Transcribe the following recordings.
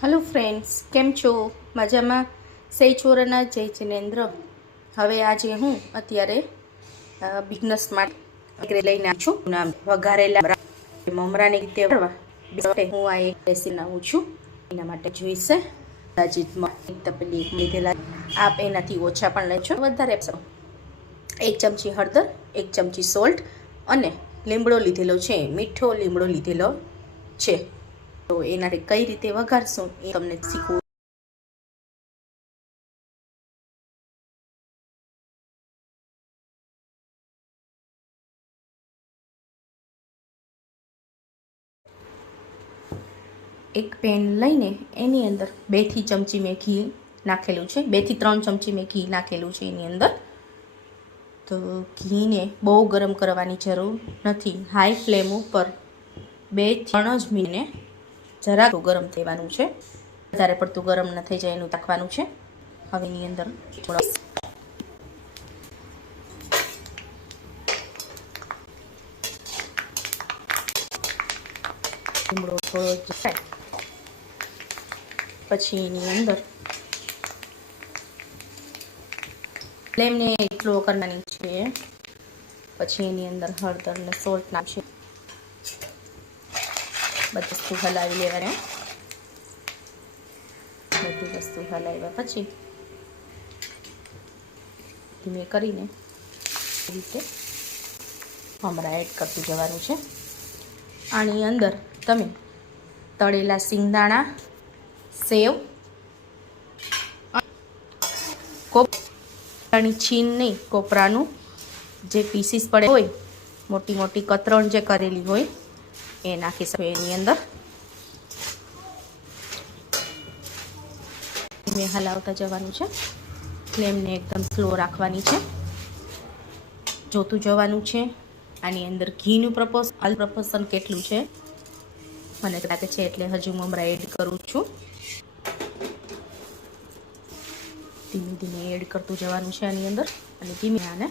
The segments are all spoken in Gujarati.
हेलो फ्रेंड्स, केम छो? मजामा? सही छोराना जय जिनेन्द्र। हवे आज हूँ अत्यारे बिगनर्स माटे लईने આવી છું નામ વઘારેલા મમરાની રીતે કરવા હું આ એક રેસીપી બનાવું છું। એના માટે જોઈશે અંદાજિતમાં એક તપેલી લીધેલા, આપ એનાથી ઓછા પણ લેજો, વધારે એક ચમચી હળદર, એક ચમચી સોલ્ટ અને લીમડો લીધેલો છે, મીઠો લીમડો લીધેલો છે। તો એના કઈ રીતે વઘારશું એ તમને શીખવું। एक पेन लईने एनी अंदर 2 થી चमची में घी नाखेलू है, 2 થી 3 चमची में घी नाखेलू है एनी अंदर। तो घी ने बहु गरम करवानी जरूर नहीं, हाई फ्लेम पर 2 થી 3 ज मिनिट जरा तो गरम थवानुं छे, वधारे पड़तुं गरम न थई जाय एनुं ताकवानुं छे। हवे एनी अंदर थोड़ा લીમડો થોડો જાય, પછી એની અંદર ફ્લેમ ને સ્લો કરવાની છે। પછી એની અંદર હળદર ને સોલ્ટ નાખશે, બધી વસ્તુ હલાવી લેવાની। બધી વસ્તુ હલાવ્યા પછી ધીમે કરીને રીતે મમરા એડ કરતું જવાનું છે। આની અંદર તમે તળેલા સિંગદાણા, सेव, कोपरानी छीन नहीं, कोपरानु जे पीसीस पड़े होय, मोटी मोटी कतरण जे करेली होय ए नाखी शको एनी अंदर। में हलावता जवानुं छे, फ्लेम ने एकदम स्लो राखवानी छे, जोतुं जवानुं छे। आनी अंदर घीनुं प्रपोर्शन केटलुं छे मने लागे छे એટલે હજુ મમરા એડ કરું છું। ધીમે ધીમે એડ કરતું જવાનું છે આની અંદર અને ધીમે આને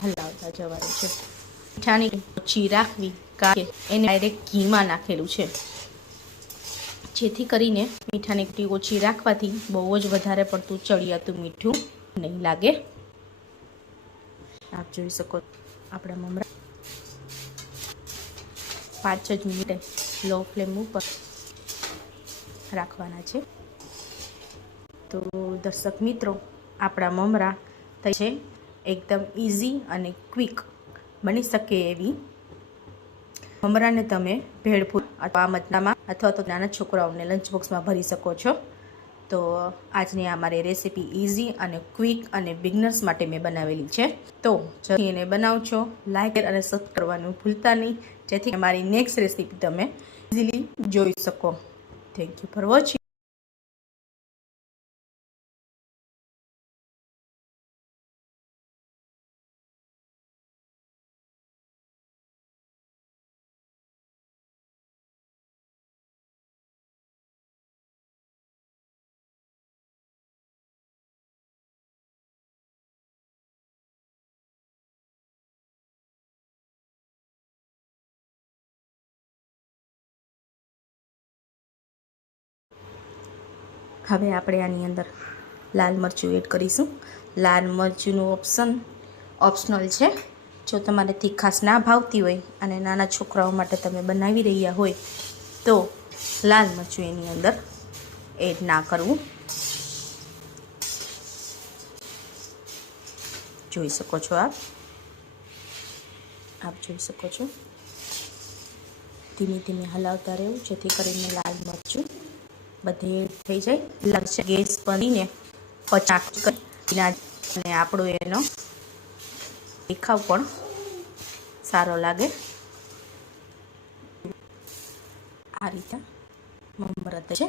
હલાવતા જવાનું છે। મીઠાની ઓછી રાખવી, કારણ કે એને ડાયરેક્ટ ઘીમાં નાખેલું છે, જેથી કરીને મીઠાની ટીકી ઓછી રાખવાથી બહુ જ વધારે પડતું ચડિયાતું મીઠું નહીં લાગે। આપ જોઈ શકો આપણા મમરા 5 જ મિનિટ लो फ्लेम पर राखवाना छे। तो दर्शक मित्रों, आपड़ा ममरा थई छे एकदम इजी अने क्विक बनी सके एवी ममरा ने तमे भेळपूर अथवा मटनामां अथवा तो नाना छोकराओने लंच बॉक्स में भरी सको छो। तो आजनी अमारी रेसिपी इजी अने क्विक अने बिगनर्स माटे मैं बनावेली छे। तो जल्दी एने बनावजो, लाइक अने सब्सक्राइब करवानुं भूलता नहीं, जेथी अमारी नेक्स्ट रेसिपी तमे इजीली જોઈ શકો। Thank you for watching. હવે આપણે આની અંદર લાલ મરચું એડ કરીશું। લાલ મરચુંનું ઓપ્શનલ છે। જો તમારે તીખાશ ના ભાવતી હોય અને નાના છોકરાઓ માટે તમે બનાવી રહ્યા હોય તો લાલ મરચું એની અંદર એડ ના કરવું। જોઈ શકો છો આપ જોઈ શકો છો। ધીમે ધીમે હલાવતા રહેવું, જેથી કરીને લાલ મરચું બધે થઈ જાય। લગશે ગેસ બંધીને પચાક કરીને આપણો એનો દેખાવ પણ સારો લાગે। આ રીતે મમરા છે।